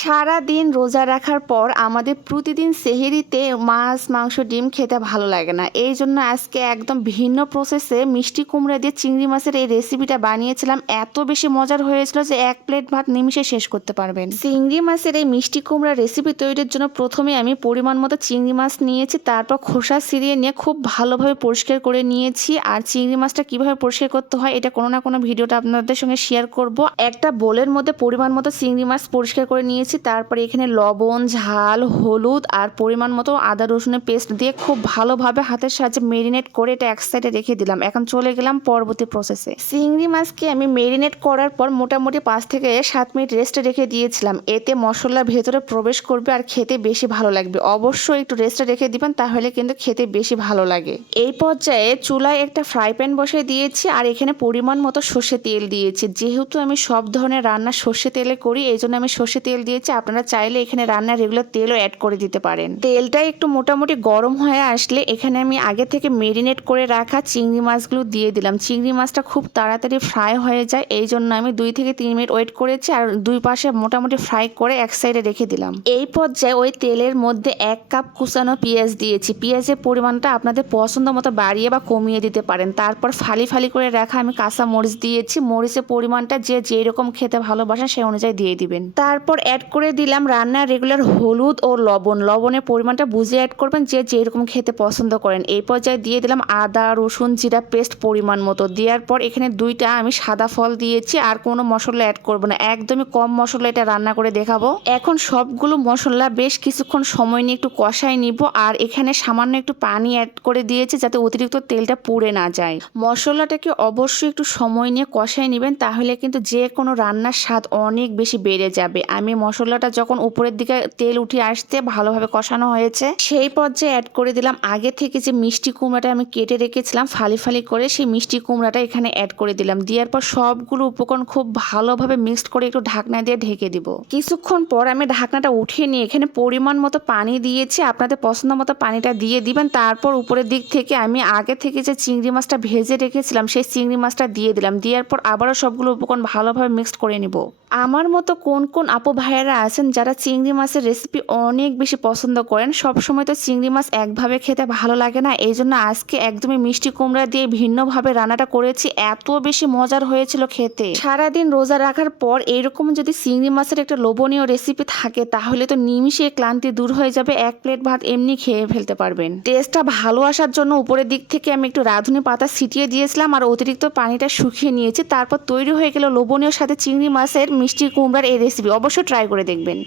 সারাদিন রোজা রাখার পর আমাদের প্রতিদিন সেহরিতে মাছ, মাংস, ডিম খেতে ভালো লাগে না। এই জন্য আজকে একদম ভিন্ন প্রসেসে মিষ্টি কুমড়া দিয়ে চিংড়ি মাছের এই রেসিপিটা বানিয়েছিলাম। এত বেশি মজার হয়েছিল যে ১ প্লেট ভাত নিমিষে শেষ করতে পারবেন। চিংড়ি মাছের এই মিষ্টি কুমড়া রেসিপি তৈরির জন্য প্রথমে আমি পরিমাণ মতো চিংড়ি মাছ নিয়েছি, তারপর খোসা ছিঁড়িয়ে নিয়ে খুব ভালোভাবে পরিষ্কার করে নিয়েছি। আর চিংড়ি মাছটা কিভাবে পরিষ্কার করতে হয় এটা কোনো না কোনো ভিডিওটা আপনাদের সঙ্গে শেয়ার করব। একটা বোলের মধ্যে পরিমাণ মতো চিংড়ি মাছ পরিষ্কার করে নিয়েছি, তারপরে এখানে লবণ, ঝাল, হলুদ আর পরিমাণ মতো আদা রসুনের পেস্ট দিয়ে খুব ভালোভাবে হাতের সাহায্যে মেরিনেট করে এটা এক সাইডে রেখে দিলাম। এখন চলে গেলাম পরবর্তী প্রসেসে। চিংড়ি মাছকে আমি মেরিনেট করার পর মোটামুটি ৫ থেকে ৭ মিনিট রেস্টে রেখে দিয়েছিলাম। এতে মশলা ভেতরে প্রবেশ করবে আর খেতে বেশি ভালো লাগবে। অবশ্যই একটু রেস্টে রেখে দিবেন, তাহলে কিন্তু খেতে বেশি ভালো লাগে। এই পর্যায়ে চুলায় একটা ফ্রাই প্যান বসিয়ে দিয়েছি আর এখানে পরিমাণ মতো সর্ষে তেল দিয়েছি। যেহেতু আমি সব ধরনের রান্না সর্ষে তেলে করি, এই জন্য আমি সর্ষে তেল দিয়েছি। আপনারা চাইলে এখানে রান্নার রেগুলার তেলও অ্যাড করে দিতে পারেন। তেলটা একটু মোটামুটি গরম হয়ে আসলে এখানে আমি আগে থেকে মেরিনেট করে রাখা চিংড়ি মাছগুলো দিয়ে দিলাম। চিংড়ি মাছটা খুব তাড়াতাড়ি ফ্রাই হয়ে যায়, এই জন্য আমি 2 থেকে 3 মিনিট ওয়েট করেছি আর দুই পাশে মোটামুটি ফ্রাই করে এক সাইডে রেখে দিলাম। এই পর্যায়ে ওই তেলের মধ্যে 1 কাপ কুচানো পেঁয়াজ দিয়েছি। পেঁয়াজের পরিমাণটা আপনাদের পছন্দ মতো বাড়িয়ে বা কমিয়ে দিতে পারেন। তারপর ফালি ফালি করে রাখা আমি কাঁচা মরিচ দিয়েছি। মরিচের পরিমাণটা যে যেরকম খেতে ভালোবাসেন সেই অনুযায়ী দিয়ে দিবেন। তারপর অ্যাড করে দিলাম রান্নার রেগুলার হলুদ ও লবণ। লবণের পরিমাণটা বুঝে অ্যাড করবেন যে যেরকম খেতে পছন্দ করেন। এই পর্যায়ে দিয়ে দিলাম আদা রসুন জিরা পেস্ট পরিমাণ মতো। দেওয়ার পর এখানে 2টা আমি সাদা ফল দিয়েছি। আর কোনো মশলা অ্যাড করবো না, একদমই কম মশলা এটা রান্না করে দেখাবো। এখন সবগুলো মশলা বেশ কিছুক্ষণ সময় নিয়ে একটু কষাই নিব। আর এখানে সামান্য একটু পানি অ্যাড করে দিয়েছি যাতে অতিরিক্ত তেলটা পুড়ে না যায়। মশলাটাকে অবশ্যই একটু সময় নিয়ে কষাই নেবেন, তাহলে কিন্তু যে কোনো রান্নার স্বাদ অনেক বেশি বেড়ে যাবে। আমি মশলাটা যখন উপরের দিকে তেল উঠে আসতে ভালোভাবে কষানো হয়েছে, সেই পর্যায়ে অ্যাড করে দিলাম আগে থেকে যে মিষ্টি কুমড়াটা আমি কেটে রেখেছিলাম ফালি ফালি করে, সেই মিষ্টি কুমড়াটা এখানে অ্যাড করে দিলাম। দেওয়ার পর সবগুলো উপকরণ খুব ভালোভাবে মিক্সড করে একটু ঢাকনা দিয়ে ঢেকে দিব। কিছুক্ষণ পর আমি ঢাকনাটা উঠিয়ে নিয়ে এখানে পরিমাণ মতো পানি দিয়েছি। আপনাদের পছন্দ মতো পানিটা দিয়ে দিবেন। তারপর উপরের দিক থেকে আমি আগে থেকে যে চিংড়ি মাছটা ভেজে রেখেছিলাম সেই চিংড়ি মাছটা দিয়ে দিলাম। দেওয়ার পর আবারও সবগুলো উপকরণ ভালোভাবে মিক্সড করে নিব। আমার মতো কোন কোন আপু ভাইয়েরা আছেন যারা চিংড়ি মাছের রেসিপি অনেক বেশি পছন্দ করেন? সবসময় তো চিংড়ি মাছ একভাবে খেতে ভালো লাগে না, এই জন্য আজকে একদমই মিষ্টি কুমড়া দিয়ে ভিন্নভাবে রান্নাটা করেছি। এত বেশি মজার হয়েছিল খেতে। সারাদিন রোজা রাখার পর এরকম যদি চিংড়ি মাছের একটা লোভনীয় রেসিপি থাকে তাহলে তো নিমিষে ক্লান্তি দূর হয়ে যাবে। 1 প্লেট ভাত এমনি খেয়ে ফেলতে পারবেন। টেস্টটা ভালো আসার জন্য উপরের দিক থেকে আমি একটু রাঁধুনি পাতা ছিটিয়ে দিয়েছিলাম আর অতিরিক্ত পানিটা শুকিয়ে নিয়েছি। তারপর তৈরি হয়ে গেল লোভনীয় সাথে চিংড়ি মাছের মিষ্টি কুমড়ার এই রেসিপি। অবশ্যই ট্রাই করে দেখবেন।